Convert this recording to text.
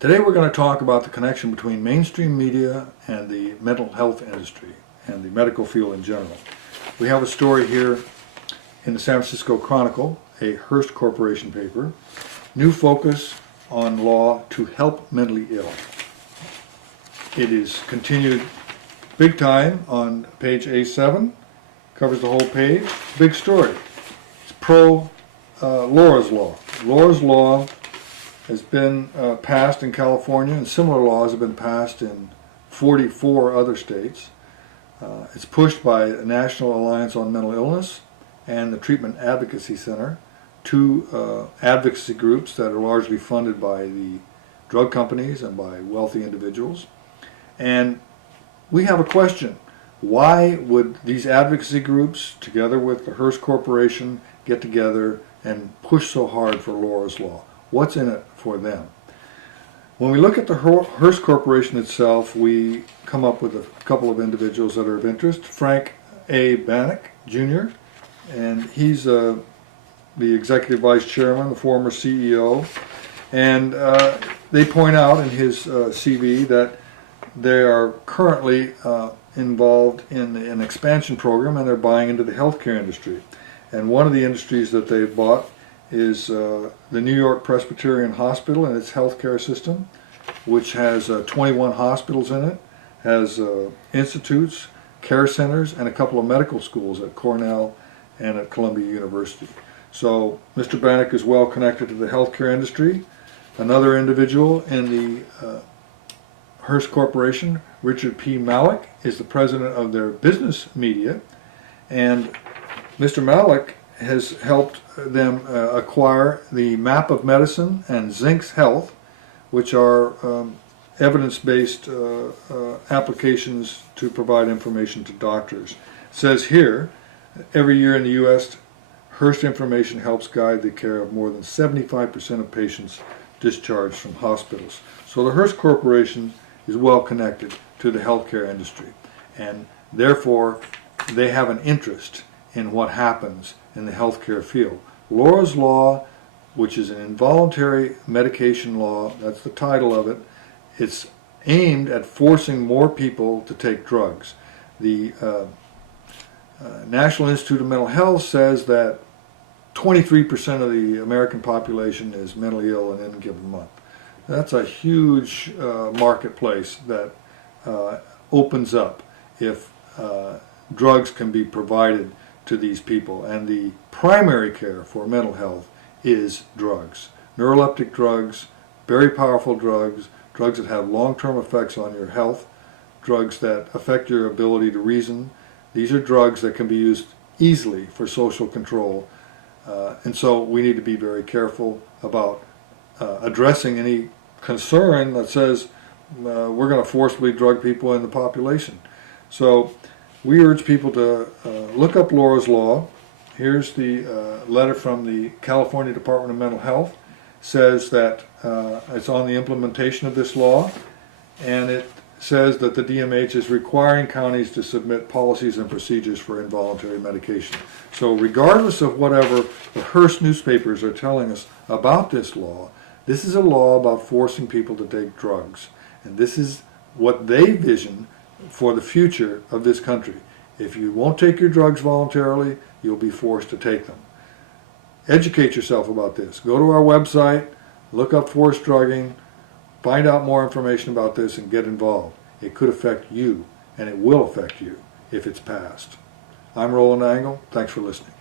Today we're going to talk about the connection between mainstream media and the mental health industry and the medical field in general. We have a story here in the San Francisco Chronicle, a Hearst Corporation paper, New Focus on Law to Help Mentally Ill. It is continued big time on page A7, covers the whole page. Big story. It's pro Laura's Law. Laura's Law has been passed in California, and similar laws have been passed in 44 other states. It's pushed by the National Alliance on Mental Illness and the Treatment Advocacy Center, two advocacy groups that are largely funded by the drug companies and by wealthy individuals. And we have a question. Why would these advocacy groups, together with the Hearst Corporation, get together and push so hard for Laura's Law? What's in it for them? When we look at the Hearst Corporation itself, we come up with a couple of individuals that are of interest. Frank A. Bennack Jr., and he's the executive vice chairman, the former CEO, and they point out in his CV that they are currently involved in an expansion program, and they're buying into the healthcare industry. And one of the industries that they've bought is the New York Presbyterian Hospital and its healthcare system, which has 21 hospitals in it, has institutes, care centers, and a couple of medical schools at Cornell and at Columbia University. So Mr. Bennack is well connected to the healthcare industry. Another individual in the Hearst Corporation, Richard P. Malloch, is the president of their business media, and Mr. Malloch has helped them acquire the Map of Medicine and Zinc Health, which are evidence-based applications to provide information to doctors. It says here, every year in the U.S., Hearst information helps guide the care of more than 75% of patients discharged from hospitals. So the Hearst Corporation is well connected to the healthcare industry, and therefore they have an interest in what happens in the healthcare field. Laura's Law, which is an involuntary medication law, that's the title of it, it's aimed at forcing more people to take drugs. The National Institute of Mental Health says that 23% of the American population is mentally ill in any given month. That's a huge marketplace that opens up if drugs can be provided to these people. And the primary care for mental health is drugs. Neuroleptic drugs, very powerful drugs, drugs that have long-term effects on your health, drugs that affect your ability to reason. These are drugs that can be used easily for social control. And so we need to be very careful about addressing any concern that says we're going to forcibly drug people in the population. So we urge people to look up Laura's Law. Here's the letter from the California Department of Mental Health. It says that it's on the implementation of this law, and it says that the DMH is requiring counties to submit policies and procedures for involuntary medication. So regardless of whatever the Hearst newspapers are telling us about this law, this is a law about forcing people to take drugs. And this is what they vision for the future of this country. If you won't take your drugs voluntarily, you'll be forced to take them. Educate yourself about this. Go to our website, look up forced drugging, find out more information about this, and get involved. It could affect you, and it will affect you if it's passed. I'm Roland Angle. Thanks for listening.